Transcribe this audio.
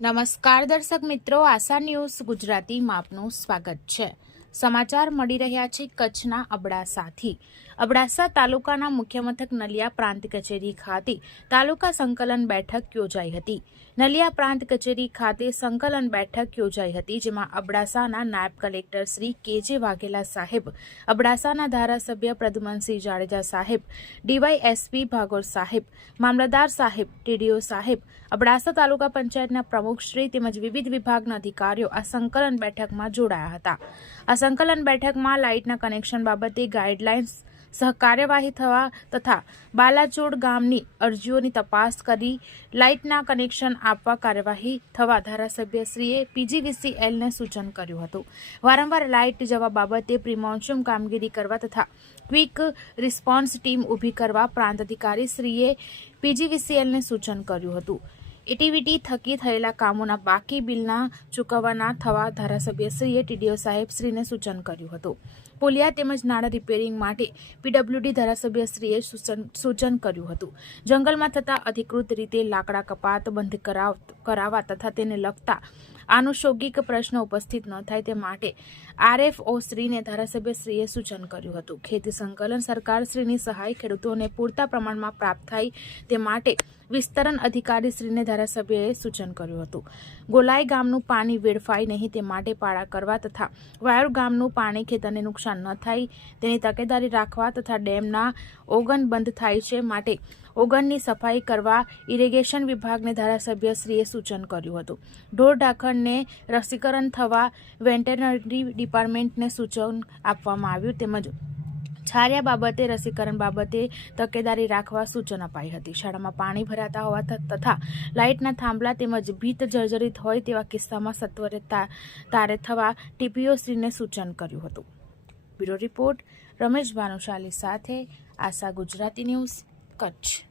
નમસ્કાર દર્શક મિત્રો આશા ન્યૂઝ ગુજરાતીમાં આપનું સ્વાગત છે. સમાચાર મળી રહ્યા છે કચ્છના અબડાસાથી. અબડાસા તાલુકાના મુખ્ય મથક નલિયા પ્રાંત કચેરી ખાતે તાલુકા સંકલન બેઠક યોજાઈ હતી. નલિયા પ્રાંત કચેરી ખાતે સંકલન બેઠક યોજાઈ હતી, જેમાં અબડાસાના નાયબ કલેક્ટર શ્રી કેજે વાઘેલા સાહેબ, અબડાસાના ધારાસભ્ય પ્રદ્યુમનસિંહ જાડેજા સાહેબ, ડીવાયએસપી ભાગોર સાહેબ, મામલતદાર સાહેબ, ટીડીઓ સાહેબ, અબડાસા તાલુકા પંચાયતના પ્રમુખશ્રી તેમજ વિવિધ વિભાગના અધિકારીઓ આ સંકલન બેઠકમાં જોડાયા હતા. આ સંકલન બેઠકમાં લાઇટના કનેક્શન બાબતે ગાઈડલાઇન્સ સહકાર્યવાહી થવા તથા બાલાચોડ ગામની અરજીઓની તપાસ કરી લાઇટના કનેક્શન આપવા કાર્યવાહી થવા ધારાસભ્યશ્રીએ પીજીવીસીએલને સૂચન કર્યું હતું. વારંવાર લાઇટ જવા બાબતે પ્રિમોન્સ્યુમ કામગીરી કરવા તથા ક્વિક રિસ્પોન્સ ટીમ ઊભી કરવા પ્રાંત અધિકારી શ્રીએ પીજીવીસીએલને સૂચન કર્યું હતું. એટીવીટી થકી થયેલા કામોના બાકી બિલના ચૂકવવાના થવા ધારાસભ્યશ્રીએ ટીડીઓ સાહેબશ્રીને સૂચન કર્યું હતું. પોલિયા તેમજ નાણાં રિપેરિંગ માટે પીડબ્લ્યુડી ધારાસભ્યશ્રીએ સૂચન કર્યું હતું. જંગલમાં થતા અધિકૃત રીતે લાકડા કપાત બંધ કરાવ, કરાવવા તથા તેને લગતા આનુષોગિક પ્રશ્ન ઉપસ્થિત ન થાય તે માટે આરએફઓ શ્રીને ધારાસભ્યશ્રીએ સૂચન કર્યું હતું. ખેતી સંકલન સરકારશ્રીની સહાય ખેડૂતોને પૂરતા પ્રમાણમાં પ્રાપ્ત થાય તે માટે વિસ્તરણ અધિકારી શ્રીને ધારાસભ્યએ સૂચન કર્યું હતું. ગોલાઈ ગામનું પાણી વેડફાય નહીં તે માટે પાળા કરવા તથા વાયુ ગામનું પાણી ખેતરને નુકસાન ન થાય તેની તકેદારી રાખવા તથા ડેમના ઓગન બંધ થાય છે માટે ઓગનની સફાઈ કરવા ઇરિગેશન વિભાગને ધારાસભ્યશ્રીએ સૂચન કર્યું હતું. ઢોર ઢાંખણને રસીકરણ થવા વેન્ટેનરી ડિપાર્ટમેન્ટને સૂચન આપવામાં આવ્યું તેમજ છાર્યા બાબતે, રસીકરણ બાબતે તકેદારી રાખવા સૂચન અપાઈ હતી. શાળામાં પાણી ભરાતા હોવા તથા લાઇટના થાંભલા તેમજ ભીત જર્જરિત હોય તેવા કિસ્સામાં સત્વરે તારે થવા ટીપીઓ શ્રીને સૂચન કર્યું હતું. બ્યુરો રિપોર્ટ, રમેશ ભાનુશાલી સાથે આશા ગુજરાતી ન્યૂઝ, કચ્છ.